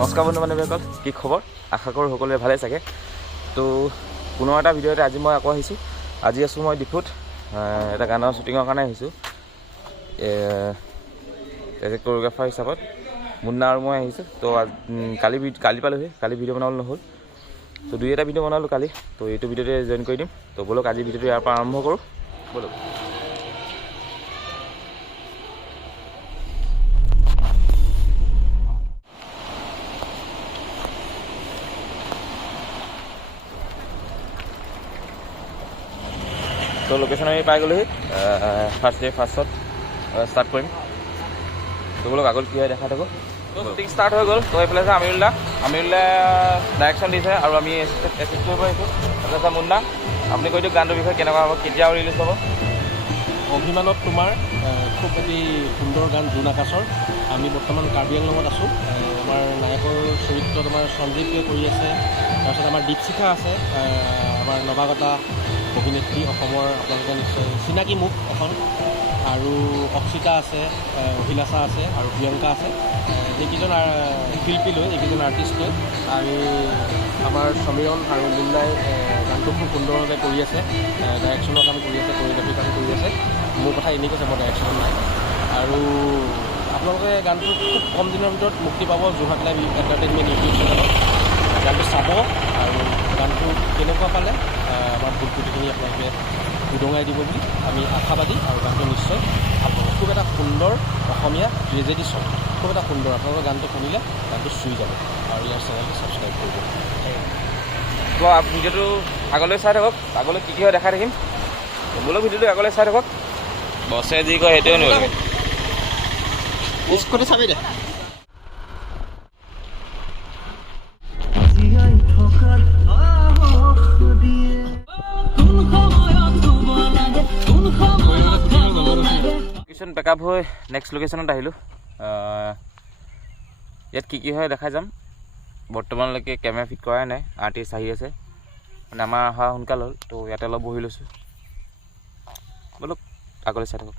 নমস্কাৰ বন্ধু বান্ধৱীসকল, কি খবৰ? আশা কৰোঁ সকলোৱে ভালে চাগে। তো পুনৰ এটা ভিডিঅ'তে আজি মই আকৌ আহিছোঁ। আজি আছোঁ মই ডিফুত, এটা গানৰ শ্বুটিঙৰ কাৰণে আহিছোঁ। এজ এ কোৰিঅ'গ্ৰাফাৰ হিচাপত মুন্না আৰু মই আহিছোঁ। তো কালি পালোহি, কালি ভিডিঅ' বনাবলৈ নহ'ল। তো দুই এটা ভিডিঅ' বনালোঁ কালি। তো এইটো ভিডিঅ'তে জইন কৰি দিম। তো ব'লক আজি ভিডিঅ'টো ইয়াৰ পৰা আৰম্ভ কৰোঁ, ব'লক। তো লোকেশ্যন আমি পাই গ'লোহি। ফাৰ্ষ্ট শ্বট ষ্টাৰ্ট কৰিম। তো বোলক আগত কি হয় দেখা থাকোঁ। তো শ্বুটিং ষ্টাৰ্ট হৈ গ'ল। তো এইফালে আছে আমিৰুল্লাহ ডাইৰেকশ্যন দিছে আৰু আমি এচিষ্ট কৰিব আহিছোঁ। তাৰপিছত আছে মুন্না, আপুনি কৈ দিয়ক গানটোৰ বিষয়ে কেনেকুৱা হ'ব, কেতিয়া ৰিলিজ হ'ব? অভিমানত তোমাৰ খুব এটি সুন্দৰ গান জোন আকাশৰ। আমি বৰ্তমান কাৰ্বি আংলঙত আছোঁ। আমাৰ নায়কৰ চৰিত্ৰ তোমাৰ সঞ্জীৱে কৰি আছে। তাৰপিছত আমাৰ দীপশিখা আছে, আমাৰ নৱাগতা অভিনেত্ৰী, অসমৰ আপোনালোকে নিশ্চয় চিনাকি মুখ এখন। আৰু অক্ষিতা আছে, অভিলাষা আছে আৰু প্ৰিয়ংকা আছে। এইকেইজন শিল্পী লৈ, এইকেইজন আৰ্টিষ্ট লৈ আমি আমাৰ সমীৰণ আৰু মুন্নাই গানটো খুব সুন্দৰভাৱে কৰি আছে। ডাইৰেকশ্যনৰ কাম কৰি আছে, কোৰিঅ'গ্ৰাফীৰ কাম কৰি আছে। মোৰ কথা এনেই কৈছে, মই ডাইৰেকশ্যন নাই। আৰু আপোনালোকে গানটো খুব কম দিনৰ ভিতৰত মুক্তি পাব যোৰহাট লাইভ এণ্টাৰটেইনমেণ্ট ইউটিউব চেনেলত। গানটো চাব আৰু গানটো কেনেকুৱা পালে আমাৰ ভুল ত্ৰুটিখিনি আপোনালোকে উদঙাই দিব বুলি আমি আশাবাদী। আৰু গানটো নিশ্চয় ভাল পাব। খুব এটা সুন্দৰ অসমীয়া ট্ৰেজেডি ছং, খুব এটা সুন্দৰ। আপোনালোকৰ গানটো শুনিলে গানটো চুই যাব আৰু ইয়াৰ চেনেলটো ছাবস্ক্ৰাইব কৰিব। তো ভিডিঅ'টো আগলৈ চাই থাকক, আগলৈ কি হয় দেখাই থাকিম। বোলক ভিডিঅ'টো আগলৈ চাই থাকক। বছে যি কয় সেইটোৱে নোৱাৰিব। কৰি চাবি দে। লোকেশ্যন পেক আপ হৈ নেক্সট লোকেশ্যনত আহিলোঁ। ইয়াত কি হয় দেখাই যাম। বৰ্তমানলৈকে কেমেৰা ফিট কৰাই নাই, আৰ্টিষ্ট আহি আছে। মানে আমাৰ অহা সোনকাল হ'ল, তো ইয়াতে অলপ বহি লৈছোঁ। ব'লক আগলৈ চাই থাকক।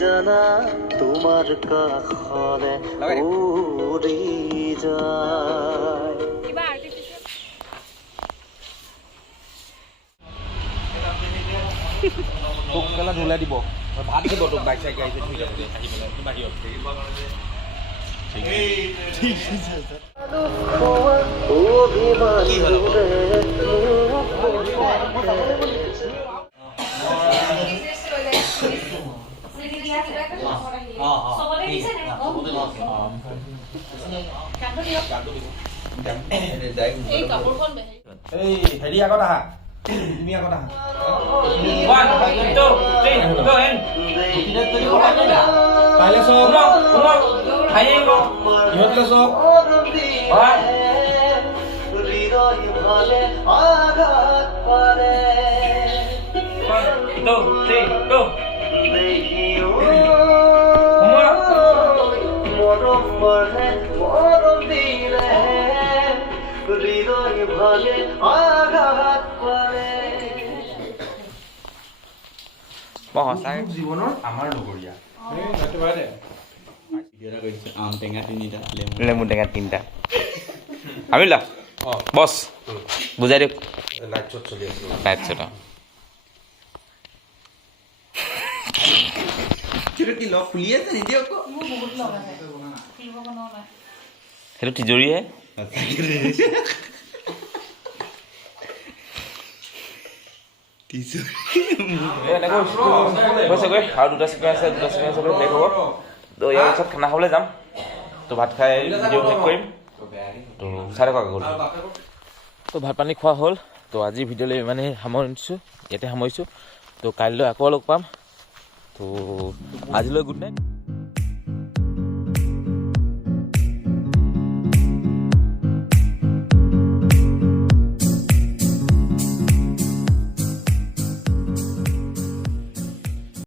জানা তোমার কাখলে উড়ি যায়। তোক কেলা ধুলাই দিব, ভাত দিব তোক। বাইক চাইক আহিছে ধুই যাব আহি পেলাই বাহিৰত। হেৰি আগত আহা, তুমি আগত আহা। কাইলৈ চব ইহঁতলৈ চব মই সঁচাকৈ জীৱনৰ আমাৰ লগৰীয়া। লেমু টেঙা 3টা আমিলা বছ বুজাই দিয়ক নাইট শ্বট চলি আছে নাইট শ্বট সেইটো তিজুৰিহে হৈছেগৈ আৰু 2টা চিকেন আছে শেষ হ'ব তো ইয়াৰ পিছত খানা খাবলৈ যাম তো ভাত খাই ভিডিঅ' শেষ কৰিম তো চাই থাকক গ'ল তো ভাত পানী খোৱা হ'ল তো আজি ভিডিঅ'লৈ ইমানেই ইয়াতে সামৰিছোঁ তো কাইলৈ আকৌ লগ পাম তো আজিলৈ গুড নাইট